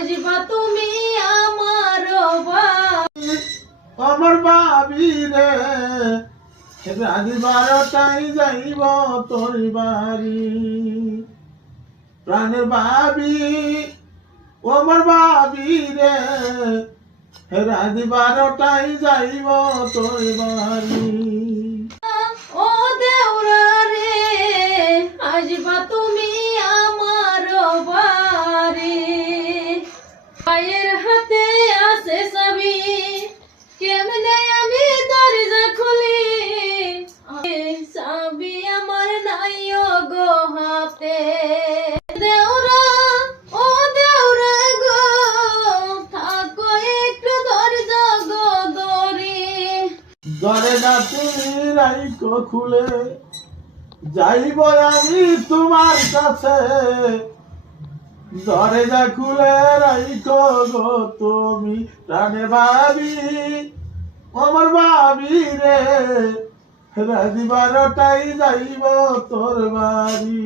আসবা তুমি আমার আমার বাবি রে রাত 12টায় যাইব তোর বাড়ি প্রাণের বাবি আমার বাবি রে রাত 12টায় যাইব তোর বাড়ি ও দেওরা রে আসবা তুমি আমার বাড়ি পায়ের হাতে আছে চাবি কেমনে আমি দরজা খুলি চাবি আমার নাই গো হাতে দেওরা ও দেওরা গো থাকো একটু দরজা গো দরি দরজা তুমি রাইকো খুলে যাইব আমি তোমার কাছে দরজা খুলে রাইকো গো তুমি প্রাণে ভাবি আমার ভাবি রে রাত 12টায় যাইব তোর বাড়ি।